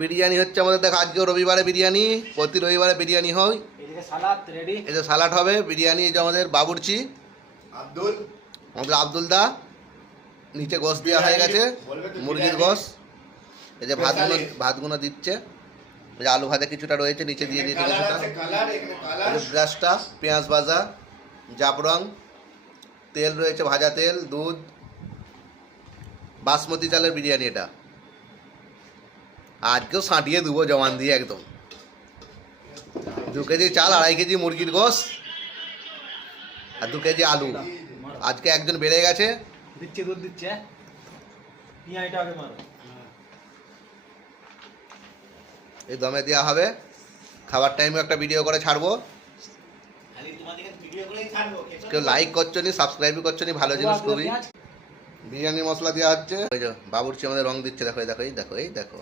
বিরিয়ানি হচ্ছে আমাদের, দেখো আজকেও রবিবারে বিরিয়ানি, প্রতি রবিবারে বিরিয়ানি হয়। এদিকে সালাদ রেডি, এই যে সালাড হবে, বিরিয়ানি, এই যে আমাদের বাবুর্চি আমাদের আব্দুল দা, নিচে গোশ দেওয়া হয়ে গেছে, মুরগির গোশ। এই যে ভাতগুলো দিচ্ছে, এই যে আলু ভাজা কিছুটা রয়েছে নিচে দিয়ে দিয়েছে কিছুটা, এই যে ব্রাশটা, পেঁয়াজ ভাজা, জাফরং, তেল রয়েছে, ভাজা তেল, দুধ, বাসমতি চালের বিরিয়ানি এটা। আজকেও সাঁটিয়ে দেবো জমান দিয়ে একদম। 2 কেজি চাল, 2.5 কেজি মুরগির গোশ আর 2 কেজি আলু। আজকে একজন বেড়ে গেছে, দিচ্ছে দুধ দিচ্ছে। পিঁয়াজটা আগে মারো। এই দমে দেওয়া হবে। খাবার টাইমে একটা ভিডিও করে ছাড়বো, কেউ লাইক করছো নি, সাবস্ক্রাইবও করছো নি, ভালো জিনিস খুবই। বিরিয়ানি মশলা দেওয়া হচ্ছে, ওই যে বাবুর্চি আমাদের রং দিচ্ছে, দেখো এই দেখো এই দেখো এই দেখো।